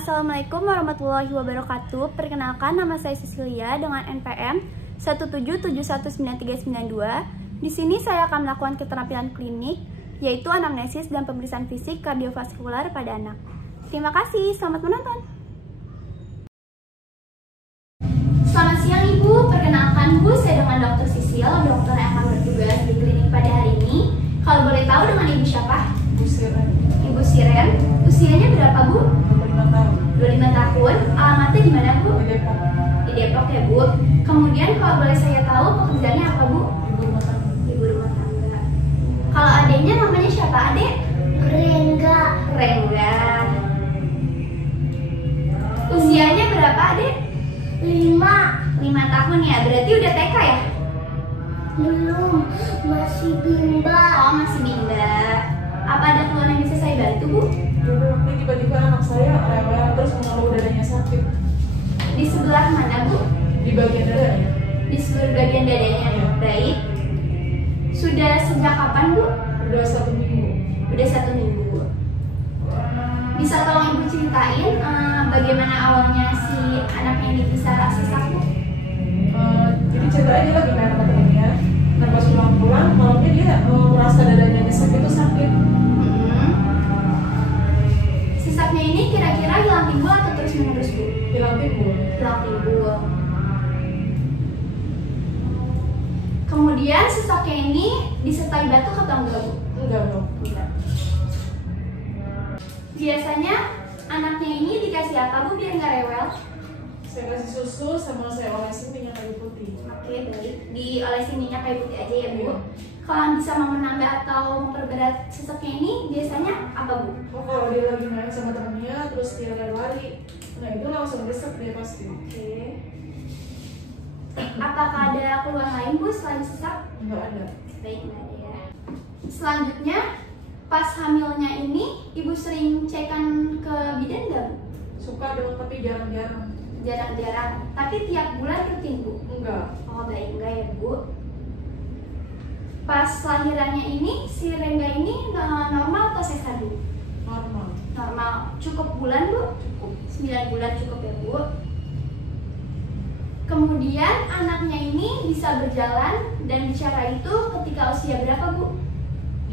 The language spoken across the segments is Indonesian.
Assalamualaikum warahmatullahi wabarakatuh. Perkenalkan, nama saya Cecilia dengan NPM 1771932. Di sini saya akan melakukan keterampilan klinik, yaitu anamnesis dan pemeriksaan fisik kardiovaskular pada anak. Terima kasih, selamat menonton. Selamat siang Ibu, perkenalkan Bu, saya dengan Dr. Sisil, dokter yang akan bertugas di klinik pada hari ini. Kalau boleh tahu dengan Ibu siapa? Ibu Siren. Usianya berapa Bu? 25 tahun. Alamatnya di mana Bu? Di Depok. Di Depok ya Bu. Kemudian kalau boleh saya tahu pekerjaannya apa Bu? Ibu rumah tangga. Ibu rumah tangga. Kalau adiknya namanya siapa adek? Rengga. Rengga. Usianya berapa adek? 5. Tahun ya, berarti udah TK ya? Belum, masih bimba. Oh, masih bimba. Apa ada keluhan yang bisa saya bantu Bu? Dulu waktu tiba-tiba anak saya rewel terus mengeluh dadanya sakit. Di sebelah mana Bu? Di bagian dadanya. Di seluruh bagian dadanya. Baik. Sudah sejak kapan Bu? Udah 1 minggu. Udah 1 minggu. Bisa tolong Ibu ceritain bagaimana awalnya si anaknya ini bisa sesak Bu? Jadi cerita aja lagi main sama temennya. Nah pas pulang malamnya dia merasa dadanya nyesek itu sakit. Sesaknya ini kira-kira hilang timbul atau terus menerus Bu? Hilang timbul. Hilang timbul. Kemudian sesaknya ini disertai batuk atau enggak Bu? Enggak dong. Enggak. Biasanya anaknya ini dikasih apa Bu biar nggak rewel? Saya kasih susu sama saya olesin minyak kayu putih. Oke, baik. Diolesin minyak kayu putih aja ya Bu. Kalau bisa mau menambah atau memperberat sesaknya ini biasanya apa Bu? Oh kalau dia lagi main sama temennya terus dia lari, nah itu langsung desek dia pasti. Oke. Apakah ada keluhan lain Bu selain sesak? Enggak ada. Baik, nggak ada ya. Selanjutnya, pas hamilnya ini Ibu sering cekan ke bidan nggak Bu? Suka dong tapi jarang-jarang. Jarang-jarang. Tapi tiap bulan rutin Bu? Enggak. Oh baik, enggak ya Bu. Pas lahirannya ini, si Rengga ini normal atau sesar Bu? Normal. Normal. Cukup bulan Bu? 9 bulan cukup ya Bu. Kemudian anaknya ini bisa berjalan dan bicara itu ketika usia berapa Bu?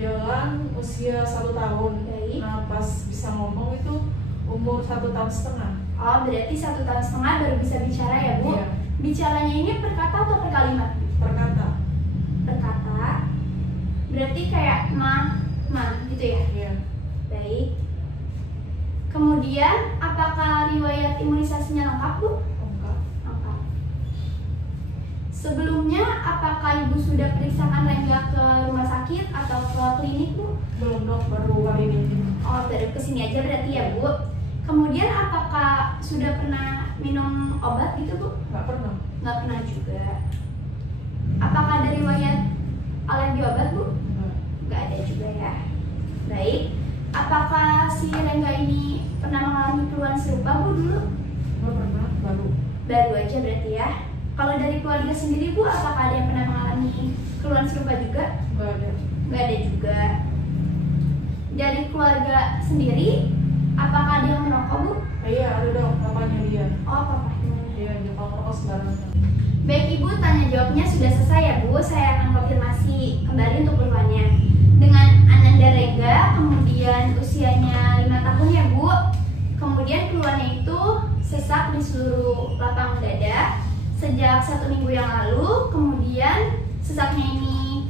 Jalan usia 1 tahun. Baik. Nah pas bisa ngomong itu umur 1,5 tahun. Oh berarti 1,5 tahun baru bisa bicara ya Bu? Iya. Bicaranya ini per kata atau per kalimat? Per kata. Per kata. Berarti kayak ma gitu ya? Iya. Baik. Kemudian apakah riwayat imunisasinya lengkap Bu? Enggak. Lengkap. Sebelumnya apakah Ibu sudah periksakan Rengga ke rumah sakit atau ke klinik Bu? Belum dok, baru kali ini. Oh baru kesini aja berarti ya Bu. Kemudian apakah sudah pernah minum obat gitu Bu? Enggak pernah. Nggak pernah juga. Apakah ada riwayat alergi obat Bu? Enggak. Nggak ada juga ya. Baik. Apakah si Rengga ini pernah mengalami keluhan serupa Bu dulu? Enggak pernah, baru. Baru aja berarti ya. Kalau dari keluarga sendiri Bu, apakah ada yang pernah mengalami keluhan serupa juga? Enggak ada. Nggak ada juga. Dari keluarga sendiri, apakah ada yang merokok Bu? Iya, ada dong, papanya dia. Oh, papanya. Iya, dia kalau merokok sembarangan. Baik Ibu, tanya jawabnya sudah selesai ya Bu. Saya akan konfirmasi kembali untuk keluhannya. Dengan Ananda Rengga, kemudian usianya 5 tahun ya Bu. Kemudian keluhannya itu sesak di seluruh lapang dada sejak 1 minggu yang lalu. Kemudian sesaknya ini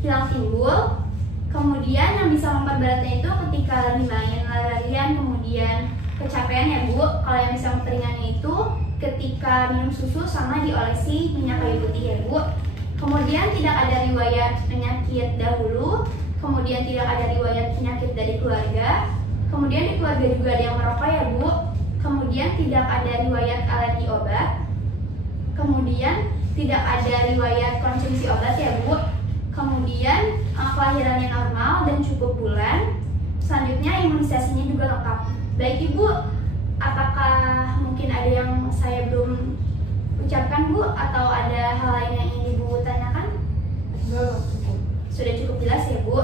hilang timbul. Kemudian yang bisa memperberatnya itu ketika lagi main lari-larian, kemudian kecapean ya Bu. Kalau yang bisa memperingannya itu ketika minum susu sama diolesi minyak kayu putih ya Bu. Kemudian tidak ada riwayat penyakit dahulu. Kemudian tidak ada riwayat penyakit dari keluarga. Kemudian di keluarga juga ada yang merokok ya Bu. Kemudian tidak ada riwayat alergi obat. Kemudian tidak ada riwayat konsumsi obat ya Bu. Kemudian kelahirannya normal dan cukup bulan. Selanjutnya imunisasinya juga lengkap. Baik Ibu, apakah mungkin ada yang saya belum ucapkan Bu? Atau ada hal lain yang ingin Ibu tanyakan? Enggak, cukup. Sudah cukup jelas ya Bu.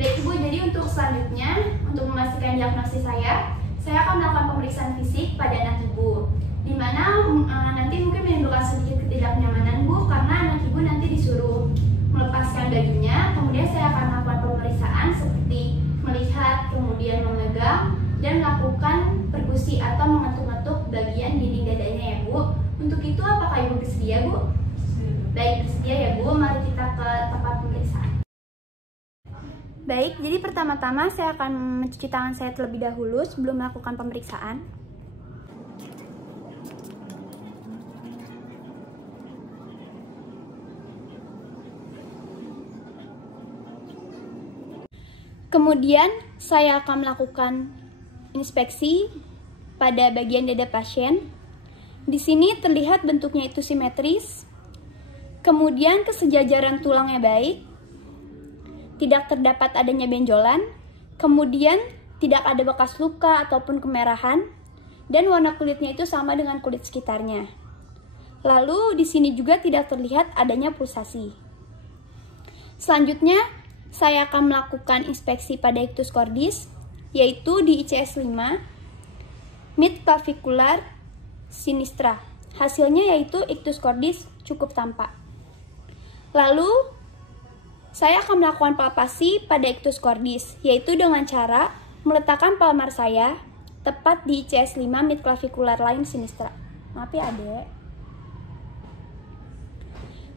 Baik Ibu, jadi untuk selanjutnya, untuk memastikan diagnosis saya akan melakukan pemeriksaan fisik pada anak ibu, di mana nanti mungkin menimbulkan sedikit ketidaknyamanan Bu, karena anak ibu nanti disuruh melepaskan bajunya. Kemudian saya akan melakukan pemeriksaan seperti melihat, kemudian memegang, dan melakukan perkusi atau mengetuk-ngetuk bagian dinding dadanya ya Bu. Untuk itu apakah ibu bersedia Bu? Baik, bersedia ya Bu. Mari kita ke tempat pemeriksaan. Baik, jadi pertama-tama saya akan mencuci tangan saya terlebih dahulu sebelum melakukan pemeriksaan. Kemudian saya akan melakukan inspeksi pada bagian dada pasien. Di sini terlihat bentuknya itu simetris. Kemudian kesejajaran tulangnya baik. Tidak terdapat adanya benjolan. Kemudian tidak ada bekas luka ataupun kemerahan. Dan warna kulitnya itu sama dengan kulit sekitarnya. Lalu di sini juga tidak terlihat adanya pulsasi. Selanjutnya saya akan melakukan inspeksi pada ictus cordis, yaitu di ICS 5, mid clavicular sinistra. Hasilnya yaitu ictus cordis cukup tampak. Lalu, saya akan melakukan palpasi pada ictus cordis, yaitu dengan cara meletakkan palmar saya tepat di ICS 5 mid clavicular line sinistra. Maaf ya adek.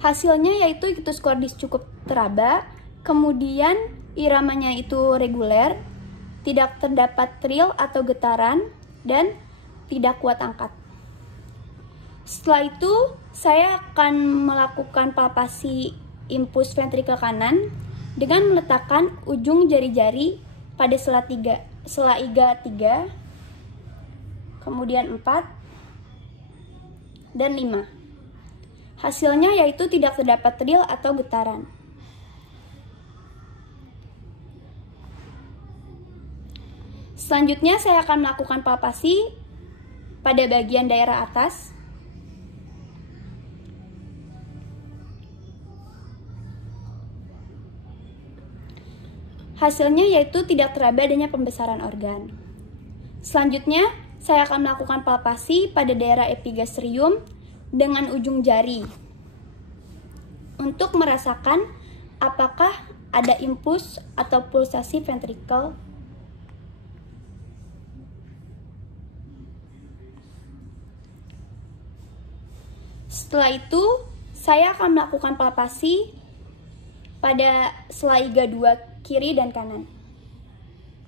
Hasilnya yaitu ictus cordis cukup teraba. Kemudian iramanya itu reguler, tidak terdapat trill atau getaran, dan tidak kuat angkat. Setelah itu, saya akan melakukan palpasi impuls ventrikel kanan dengan meletakkan ujung jari-jari pada sela iga 3, kemudian 4, dan 5. Hasilnya yaitu tidak terdapat trill atau getaran. Selanjutnya saya akan melakukan palpasi pada bagian daerah atas. Hasilnya yaitu tidak teraba adanya pembesaran organ. Selanjutnya saya akan melakukan palpasi pada daerah epigastrium dengan ujung jari untuk merasakan apakah ada impuls atau pulsasi ventrikel. Setelah itu, saya akan melakukan palpasi pada sela iga 2 kiri dan kanan.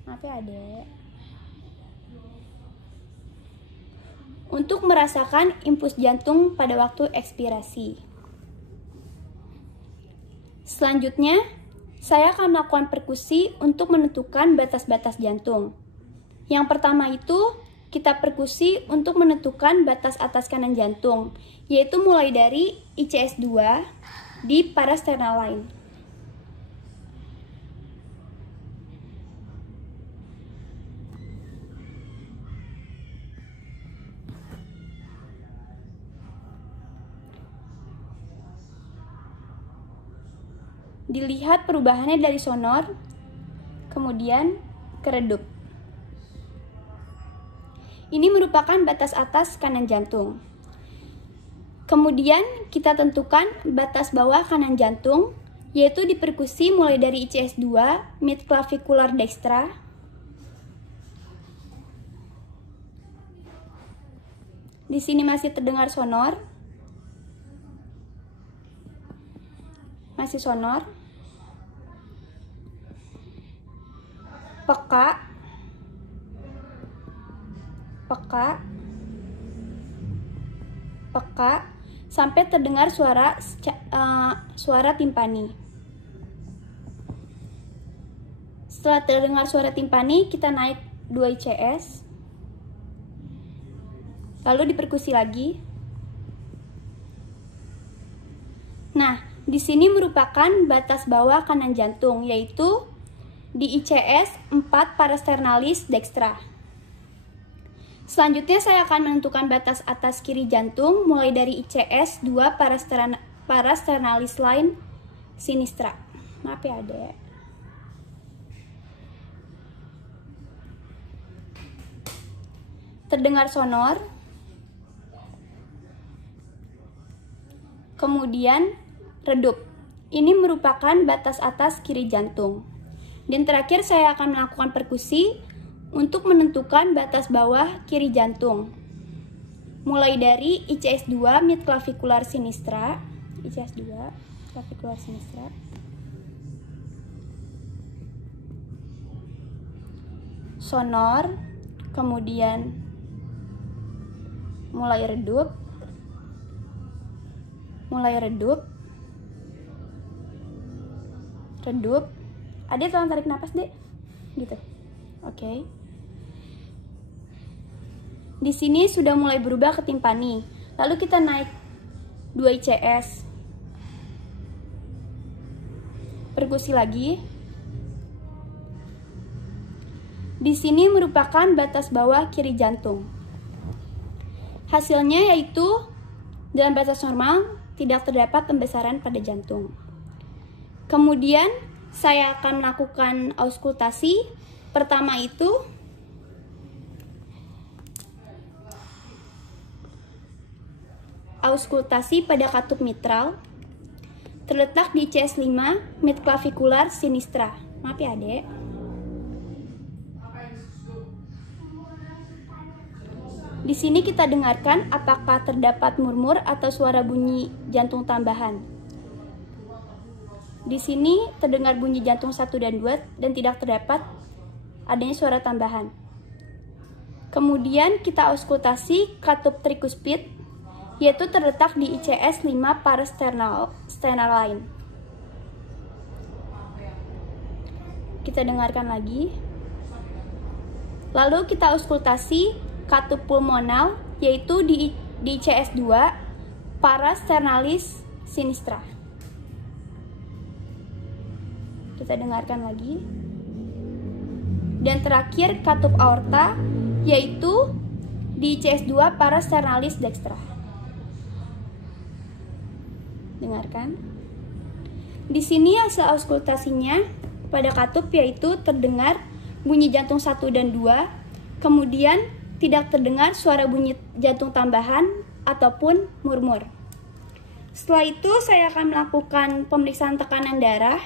Maaf ya adek. Untuk merasakan impuls jantung pada waktu ekspirasi. Selanjutnya, saya akan melakukan perkusi untuk menentukan batas-batas jantung. Yang pertama itu, kita perkusi untuk menentukan batas atas kanan jantung, yaitu mulai dari ICS 2 di parasternal line. Dilihat perubahannya dari sonor, kemudian ke redup. Ini merupakan batas atas kanan jantung. Kemudian kita tentukan batas bawah kanan jantung, yaitu diperkusi mulai dari ICS 2 mid clavicular dextra, di sini masih terdengar sonor, masih sonor, peka, sampai terdengar suara timpani. Setelah terdengar suara timpani, kita naik 2 ICS, lalu diperkusi lagi. Nah, di sini merupakan batas bawah kanan jantung, yaitu di ICS 4 parasternalis dextra. Selanjutnya saya akan menentukan batas atas kiri jantung mulai dari ICS 2 parasternalis line sinistra. Maaf ya adek. terdengar sonor, kemudian redup. Ini merupakan batas atas kiri jantung. Dan terakhir saya akan melakukan perkusi untuk menentukan batas bawah kiri jantung. Mulai dari ICS 2 midclavicular sinistra, ICS 2 clavicular sinistra. Sonor, kemudian mulai redup, redup. Adek tolong tarik napas, Dek. Gitu. Oke. Di sini sudah mulai berubah ke timpani. Lalu kita naik 2 ICS. Perkusi lagi. Di sini merupakan batas bawah kiri jantung. Hasilnya yaitu dalam batas normal tidak terdapat pembesaran pada jantung. Kemudian saya akan melakukan auskultasi. Pertama itu auskultasi pada katup mitral terletak di ICS 5 midclavicular sinistra. Maaf ya, Adek. Di sini kita dengarkan apakah terdapat murmur atau suara bunyi jantung tambahan. Di sini terdengar bunyi jantung 1 dan 2 dan tidak terdapat adanya suara tambahan. Kemudian kita auskultasi katup trikuspid, yaitu terletak di ICS 5 parasternal line. Kita dengarkan lagi. Lalu kita auskultasi katup pulmonal, yaitu di ICS 2 parasternalis sinistra. Kita dengarkan lagi. Dan terakhir katup aorta, yaitu di ICS 2 parasternalis dextra. Dengarkan. Di sini hasil auskultasinya pada katup yaitu terdengar bunyi jantung 1 dan 2, kemudian tidak terdengar suara bunyi jantung tambahan ataupun murmur. Setelah itu saya akan melakukan pemeriksaan tekanan darah.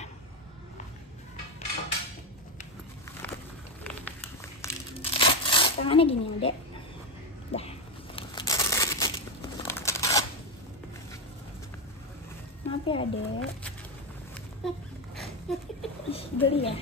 Tangannya gini, Dek. Dah. Maaf ya, Dek. Ih, geli ya.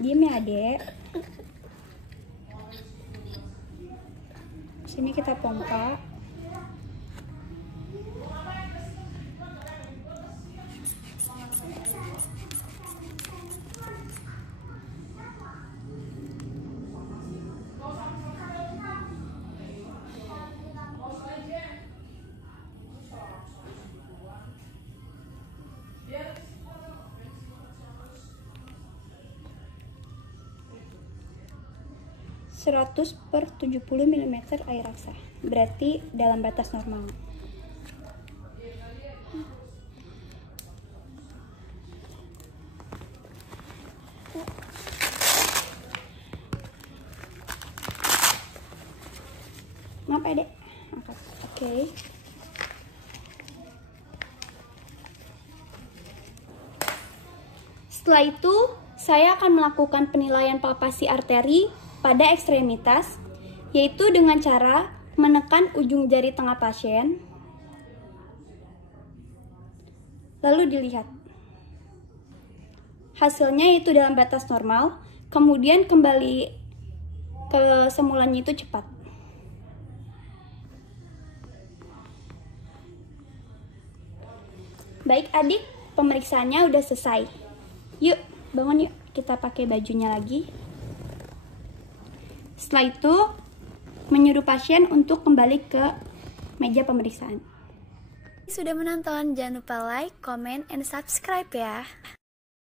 Diam ya, Adek. Sini kita pompa. (100 per 70 mm air raksa), berarti dalam batas normal. Maaf ya, Dek. Angkat. Oke. Setelah itu, saya akan melakukan penilaian palpasi arteri pada ekstremitas, yaitu dengan cara menekan ujung jari tengah pasien, lalu dilihat. Hasilnya yaitu dalam batas normal, kemudian kembali ke semulanya itu cepat. Baik adik, pemeriksaannya udah selesai. Yuk, bangun yuk, kita pakai bajunya lagi. Setelah itu, menyuruh pasien untuk kembali ke meja pemeriksaan. sudah menonton. Jangan lupa like, comment, and subscribe ya.